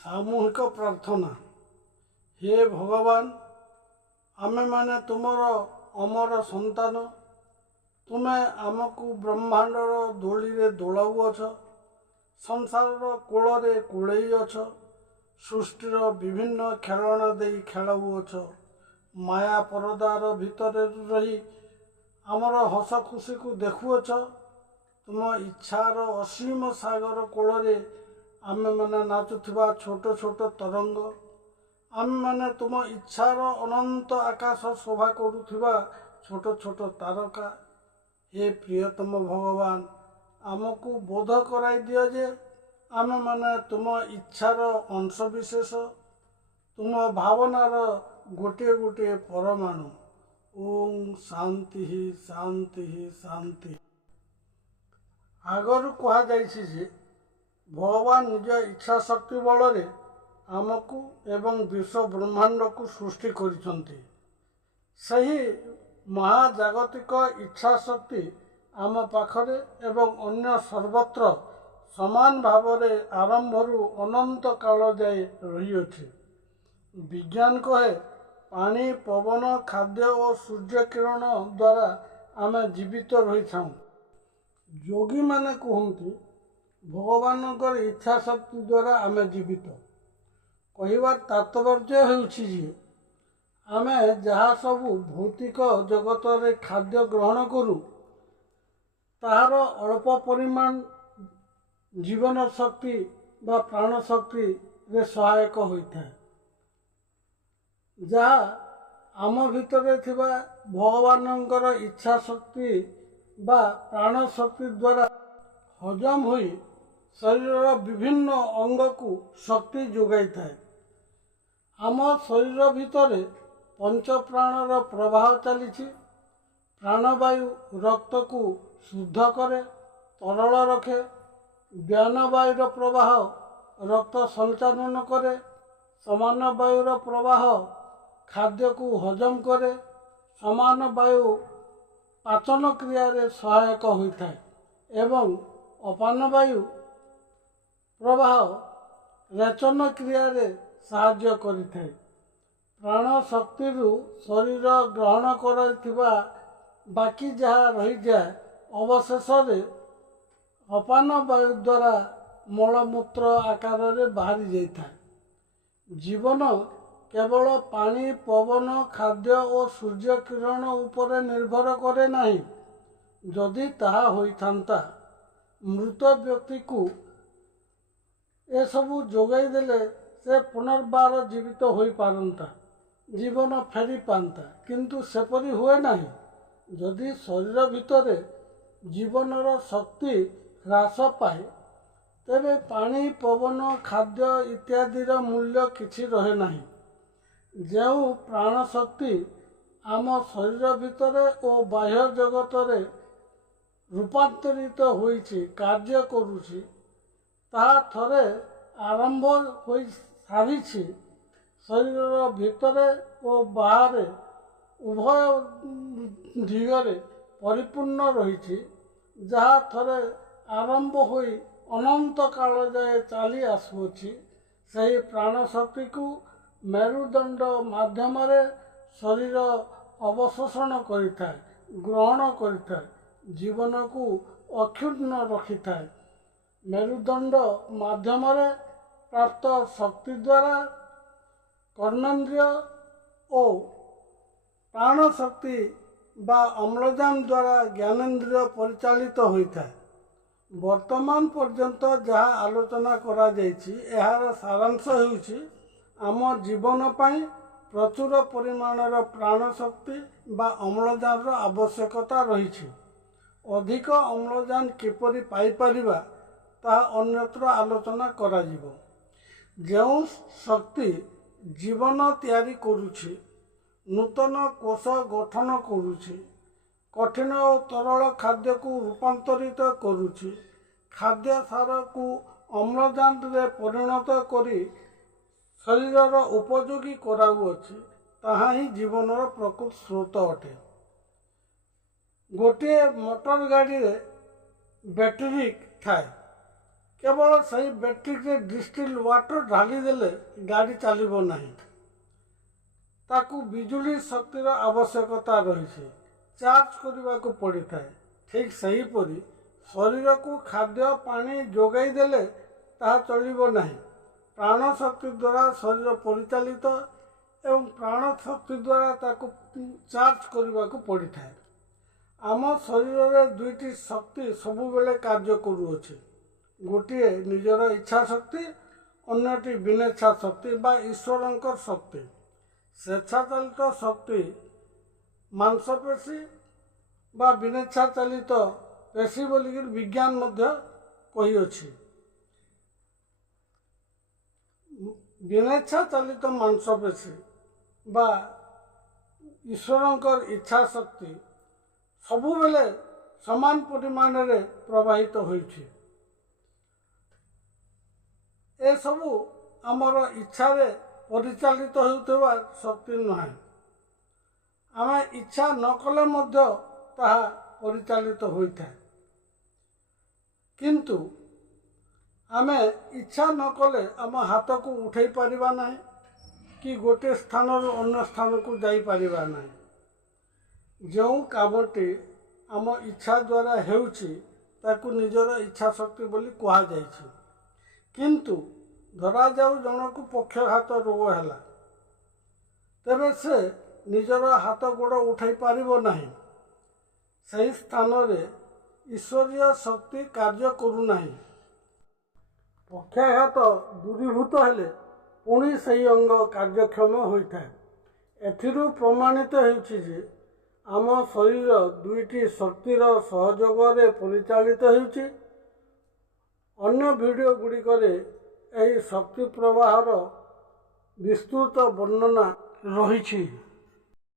ସାମୂହିକ ପ୍ରାର୍ଥନା। ହେ ଭଗବାନ, ଆମେମାନେ ତୁମର ଅମର ସନ୍ତାନ। ତୁମେ ଆମକୁ ବ୍ରହ୍ମାଣ୍ଡର ଦୋଳିରେ ଦୋଳାଉଅଛ, ସଂସାରର କୋଳରେ କୋଳେଇଅଛ, ସୃଷ୍ଟିର ବିଭିନ୍ନ ଖେଳଣା ଦେଇ ଖେଳାଉଅଛ। ମାୟା ପରଦାର ଭିତରେ ରହି ଆମର ହସ ଖୁସିକୁ ଦେଖୁଅଛ। ତୁମ ଇଚ୍ଛାର ଅସୀମ ସାଗର କୋଳରେ ଆମେମାନେ ନାଚୁଥିବା ଛୋଟ ଛୋଟ ତରଙ୍ଗ। ଆମେମାନେ ତୁମ ଇଚ୍ଛାର ଅନନ୍ତ ଆକାଶ ଶୋଭା କରୁଥିବା ଛୋଟ ଛୋଟ ତାରକା। ହେ ପ୍ରିୟତମ ଭଗବାନ, ଆମକୁ ବୋଧ କରାଇ ଦିଅ ଯେ ଆମେମାନେ ତୁମ ଇଚ୍ଛାର ଅଂଶବିଶେଷ, ତୁମ ଭାବନାର ଗୋଟିଏ ଗୋଟିଏ ପରମାଣୁ। ଓಂ ଶାନ୍ତି ଶାନ୍ତି ଶାନ୍ତି। ଆଗରୁ କୁହାଯାଇଛି ଯେ ଭଗବାନ ନିଜ ଇଚ୍ଛା ଶକ୍ତି ବଳରେ ଆମକୁ ଏବଂ ବିଶ୍ୱ ବ୍ରହ୍ମାଣ୍ଡକୁ ସୃଷ୍ଟି କରିଛନ୍ତି। ସେହି ମହାଜାଗତିକ ଇଚ୍ଛା ଶକ୍ତି ଆମ ପାଖରେ ଏବଂ ଅନ୍ୟ ସର୍ବତ୍ର ସମାନ ଭାବରେ ଆରମ୍ଭରୁ ଅନନ୍ତ କାଳ ଯାଏ ରହିଅଛି। ବିଜ୍ଞାନ କହେ ପାଣି, ପବନ, ଖାଦ୍ୟ ଓ ସୂର୍ଯ୍ୟ କିରଣ ଦ୍ୱାରା ଆମେ ଜୀବିତ ରହିଥାଉ। ଯୋଗୀମାନେ କୁହନ୍ତି ଭଗବାନଙ୍କର ଇଚ୍ଛା ଶକ୍ତି ଦ୍ୱାରା ଆମେ ଜୀବିତ। କହିବାର ତାତ୍ପର୍ଯ୍ୟ ହେଉଛି ଯେ ଆମେ ଯାହା ସବୁ ଭୌତିକ ଜଗତରେ ଖାଦ୍ୟ ଗ୍ରହଣ କରୁ, ତାହାର ଅଳ୍ପ ପରିମାଣ ଜୀବନ ଶକ୍ତି ବା ପ୍ରାଣ ଶକ୍ତିରେ ସହାୟକ ହୋଇଥାଏ, ଯାହା ଆମ ଭିତରେ ଥିବା ଭଗବାନଙ୍କର ଇଚ୍ଛା ଶକ୍ତି ବା ପ୍ରାଣ ଶକ୍ତି ଦ୍ୱାରା ହଜମ ହୋଇ ଶରୀରର ବିଭିନ୍ନ ଅଙ୍ଗକୁ ଶକ୍ତି ଯୋଗାଇଥାଏ। ଆମ ଶରୀର ଭିତରେ ପଞ୍ଚପ୍ରାଣର ପ୍ରବାହ ଚାଲିଛି। ପ୍ରାଣବାୟୁ ରକ୍ତକୁ ଶୁଦ୍ଧ କରେ, ତରଳ ରଖେ। ଜ୍ଞାନବାୟୁର ପ୍ରବାହ ରକ୍ତ ସଞ୍ଚାଳନ କରେ। ସମାନ ବାୟୁର ପ୍ରବାହ ଖାଦ୍ୟକୁ ହଜମ କରେ। ସମାନ ବାୟୁ ପାଚନ କ୍ରିୟାରେ ସହାୟକ ହୋଇଥାଏ ଏବଂ ଅପାନ ବାୟୁ ପ୍ରବାହ ରେଚନ କ୍ରିୟାରେ ସାହାଯ୍ୟ କରିଥାଏ। ପ୍ରାଣ ଶକ୍ତିରୁ ଶରୀର ଗ୍ରହଣ କରିଥିବା ବାକି ଯାହା ରହିଯାଏ, ଅବଶେଷରେ ଅପାନ ବାୟୁ ଦ୍ୱାରା ମଳମୂତ୍ର ଆକାରରେ ବାହାରି ଯାଇଥାଏ। ଜୀବନ କେବଳ ପାଣି, ପବନ, ଖାଦ୍ୟ ଓ ସୂର୍ଯ୍ୟ କିରଣ ଉପରେ ନିର୍ଭର କରେ ନାହିଁ। ଯଦି ତାହା ହୋଇଥାନ୍ତା, ମୃତ ବ୍ୟକ୍ତିକୁ ଏସବୁ ଯୋଗାଇ ଦେଲେ ସେ ପୁନର୍ବାର ଜୀବିତ ହୋଇପାରନ୍ତା, ଜୀବନ ଫେରି ପାଆନ୍ତା, କିନ୍ତୁ ସେପରି ହୁଏ ନାହିଁ। ଯଦି ଶରୀର ଭିତରେ ଜୀବନର ଶକ୍ତି ହ୍ରାସ ପାଏ, ତେବେ ପାଣି, ପବନ, ଖାଦ୍ୟ ଇତ୍ୟାଦିର ମୂଲ୍ୟ କିଛି ରହେ ନାହିଁ। ଯେଉଁ ପ୍ରାଣ ଶକ୍ତି ଆମ ଶରୀର ଭିତରେ ଓ ବାହ୍ୟ ଜଗତରେ ରୂପାନ୍ତରିତ ହୋଇଛି, କାର୍ଯ୍ୟ କରୁଛି, ତାହା ଥରେ ଆରମ୍ଭ ହୋଇ ସାରିଛି। ଶରୀରର ଭିତରେ ଓ ବାହାରେ ଉଭୟ ଦିଗରେ ପରିପୂର୍ଣ୍ଣ ରହିଛି, ଯାହା ଥରେ ଆରମ୍ଭ ହୋଇ ଅନନ୍ତ କାଳ ଯାଏ ଚାଲି ଆସୁଅଛି। ସେହି ପ୍ରାଣ ଶକ୍ତିକୁ ମେରୁଦଣ୍ଡ ମାଧ୍ୟମରେ ଶରୀର ଅବଶୋଷଣ କରିଥାଏ, ଗ୍ରହଣ କରିଥାଏ, ଜୀବନକୁ ଅକ୍ଷୁର୍ଣ୍ଣ ରଖିଥାଏ। ମେରୁଦଣ୍ଡ ମାଧ୍ୟମରେ ପ୍ରାପ୍ତ ଶକ୍ତି ଦ୍ୱାରା କର୍ମେନ୍ଦ୍ରିୟ ଓ ପ୍ରାଣ ଶକ୍ତି ବା ଅମ୍ଳଜାନ ଦ୍ୱାରା ଜ୍ଞାନେନ୍ଦ୍ରିୟ ପରିଚାଳିତ ହୋଇଥାଏ। ବର୍ତ୍ତମାନ ପର୍ଯ୍ୟନ୍ତ ଯାହା ଆଲୋଚନା କରାଯାଇଛି, ଏହାର ସାରାଂଶ ହେଉଛି ଆମ ଜୀବନ ପାଇଁ ପ୍ରଚୁର ପରିମାଣର ପ୍ରାଣ ଶକ୍ତି ବା ଅମ୍ଳଜାନର ଆବଶ୍ୟକତା ରହିଛି। ଅଧିକ ଅମ୍ଳଜାନ କିପରି ପାଇପାରିବା, ତାହା ଅନ୍ୟତ୍ର ଆଲୋଚନା କରାଯିବ। ଯେଉଁ ଶକ୍ତି ଜୀବନ ତିଆରି କରୁଛି, ନୂତନ କୋଷ ଗଠନ କରୁଛି, କଠିନ ଓ ତରଳ ଖାଦ୍ୟକୁ ରୂପାନ୍ତରିତ କରୁଛି, ଖାଦ୍ୟ ସାରକୁ ଅମ୍ଳଜାନରେ ପରିଣତ କରି ଶରୀରର ଉପଯୋଗୀ କରାଉଅଛି, ତାହା ହିଁ ଜୀବନର ପ୍ରକୃତ ସ୍ରୋତ ଅଟେ। ଗୋଟିଏ ମୋଟର ଗାଡ଼ିରେ ବ୍ୟାଟେରୀ ଥାଏ, केवल सही बैटेरी डिस्टिल वाटर ढाली देले गाड़ी चलिबो नहीं, ताकू बिजुली शक्तिर आवश्यकता रही चार्ज करने को पड़ी था। ठीक सही परी शरीर को खाद्य पानी जोगाई देले ताहा चलिबो नहीं। प्राण शक्ति द्वारा शरीर परिचालित एवं प्राण शक्ति द्वारा ताकू चार्ज करने को पड़ी था। आम शरीर में दुईटी शक्ति सबुबेले कार्य करुअछि, गोटे निजर इच्छा शक्ति, अन्यटी बिनेच्छा शक्ति बा ईश्वरंकर शक्ति। स्वेच्छाचालित शक्ति मांसपेशी बा बिनेच्छा चालित पेशी बोलिक विज्ञान मध्य कही। बिनेच्छा चालित मांसपेशी बा ईश्वरंकर इच्छा शक्ति सबुबेले समान परिमाण रे प्रवाहित होइछि। ए सबु आमर इच्छा रे परिचालित होउथबा शक्ति नुहे। आमे इच्छा न कले मध्य ताहा परिचालित होइଥାଏ, किंतु आमे इच्छा न कले आम हाथ को उठाई परिबा नाही कि गोटे स्थान अन्य स्थान को जाई परिबा नाही। जो कामटी आम इच्छा द्वारा हेउछि ताकू निजर इच्छा शक्ति बोली कहा जाइछि। किंतु धरा जाऊ जनक पक्षघात रोग है, तेबे से निजर हाथ गोड़ उठाई पारिबो नाही। सही स्थान रे ईश्वरीय शक्ति कार्य करू नाही। पक्षाघात दूरीभूत हेले पुणी सही अंग कार्यक्षम होता है। एथिरु प्रमाणित होउछि जे आम शरीर दुईटी शक्तिर सहयोग रे परिचालित होउछि। अन्य वीडियो गुड़िकरे यही शक्ति प्रवाहर विस्तृत वर्णना रही।